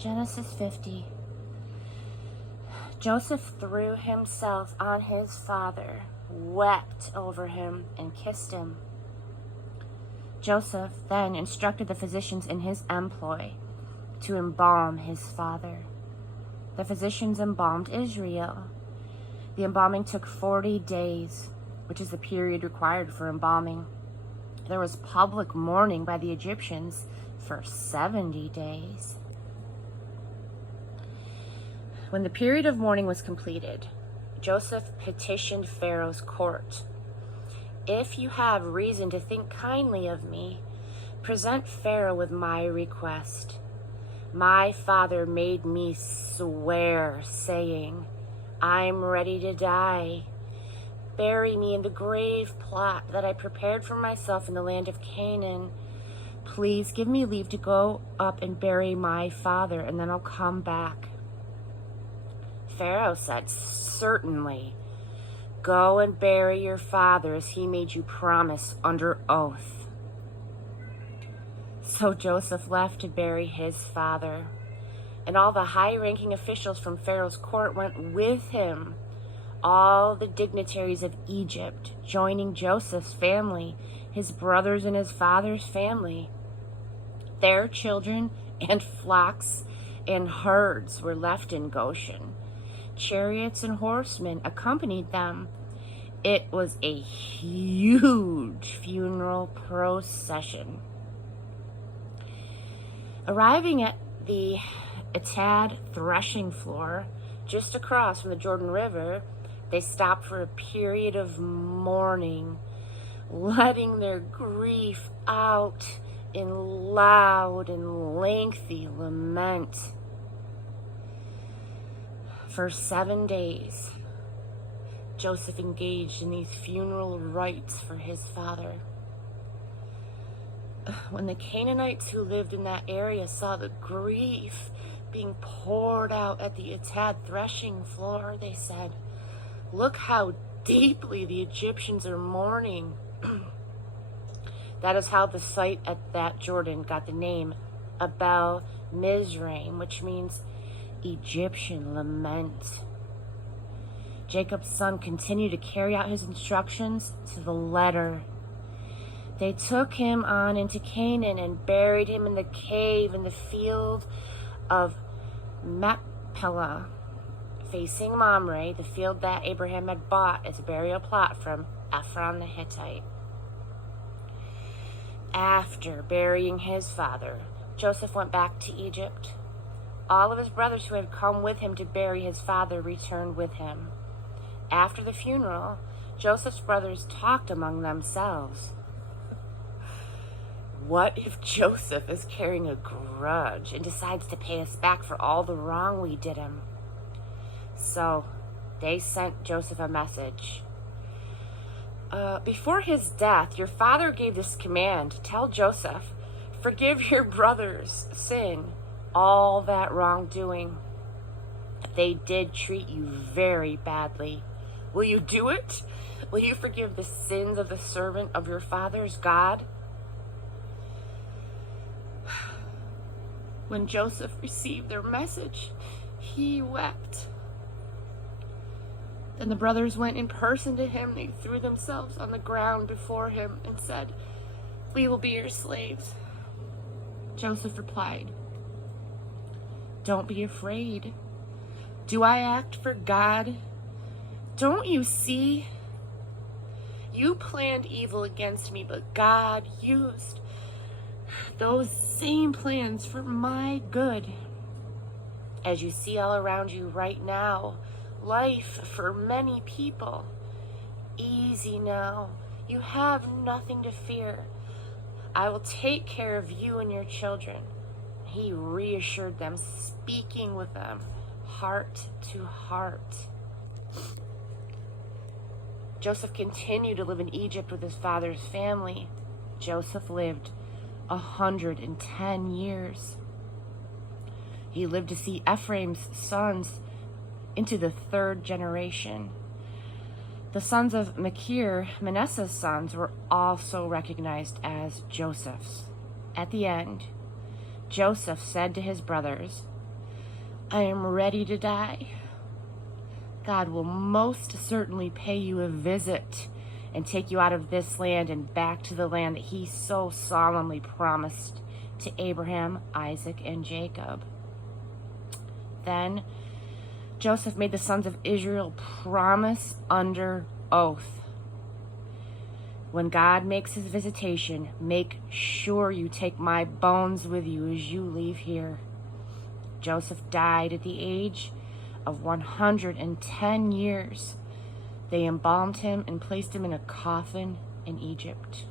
Genesis 50. Joseph threw himself on his father, wept over him, and kissed him. Joseph then instructed the physicians in his employ to embalm his father. The physicians embalmed Israel. The embalming took 40 days, which is the period required for embalming. There was public mourning by the Egyptians for 70 days. When the period of mourning was completed, Joseph petitioned Pharaoh's court. "If you have reason to think kindly of me, present Pharaoh with my request. My father made me swear, saying, 'I'm ready to die. Bury me in the grave plot that I prepared for myself in the land of Canaan. Please give me leave to go up and bury my father, and then I'll come back.' Pharaoh said, 'Certainly. Go and bury your father as he made you promise under oath.' So Joseph left to bury his father, and all the high-ranking officials from Pharaoh's court went with him. All the dignitaries of Egypt joining Joseph's family, his brothers and his father's family. Their children and flocks and herds were left in Goshen. Chariots and horsemen accompanied them. It was a huge funeral procession. Arriving at the Atad threshing floor, just across from the Jordan River, they stopped for a period of mourning, letting their grief out in loud and lengthy lament. For 7 days, Joseph engaged in these funeral rites for his father. When the Canaanites who lived in that area saw the grief being poured out at the Atad threshing floor, they said, "Look how deeply the Egyptians are mourning." That is how the site at that Jordan got the name Abel Mizraim, which means Egyptian lament. Jacob's son continued to carry out his instructions to the letter. They took him on into Canaan and buried him in the cave in the field of Machpelah, facing Mamre, the field that Abraham had bought as a burial plot from Ephron the Hittite. After burying his father, Joseph went back to Egypt. All of his brothers who had come with him to bury his father returned with him. After the funeral, Joseph's brothers talked among themselves. What if Joseph is carrying a grudge and decides to pay us back for all the wrong we did him? So they sent Joseph a message. Before his death, your father gave this command. Tell Joseph, forgive your brother's sin, all that wrongdoing. They did treat you very badly. Will you do it? Will you forgive the sins of the servant of your father's God? When Joseph received their message, he wept. Then the brothers went in person to him. They threw themselves on the ground before him and said, "We will be your slaves." Joseph replied, "Don't be afraid. Do I act for God? Don't you see? You planned evil against me, but God used those same plans for my good. As you see all around you right now, life for many people. Easy now. You have nothing to fear. I will take care of you and your children." He reassured them, speaking with them heart to heart. Joseph continued to live in Egypt with his father's family. Joseph lived 110 years. He lived to see Ephraim's sons into the 3rd generation. The sons of Machir, Manasseh's sons, were also recognized as Joseph's. At the end, Joseph said to his brothers, I am ready to die. God will most certainly pay you a visit and take you out of this land and back to the land that he so solemnly promised to Abraham, Isaac, and Jacob. Then Joseph made the sons of Israel promise under oath. When God makes his visitation, make sure you take my bones with you as you leave here. Joseph died at the age of 110 years. They embalmed him and placed him in a coffin in Egypt.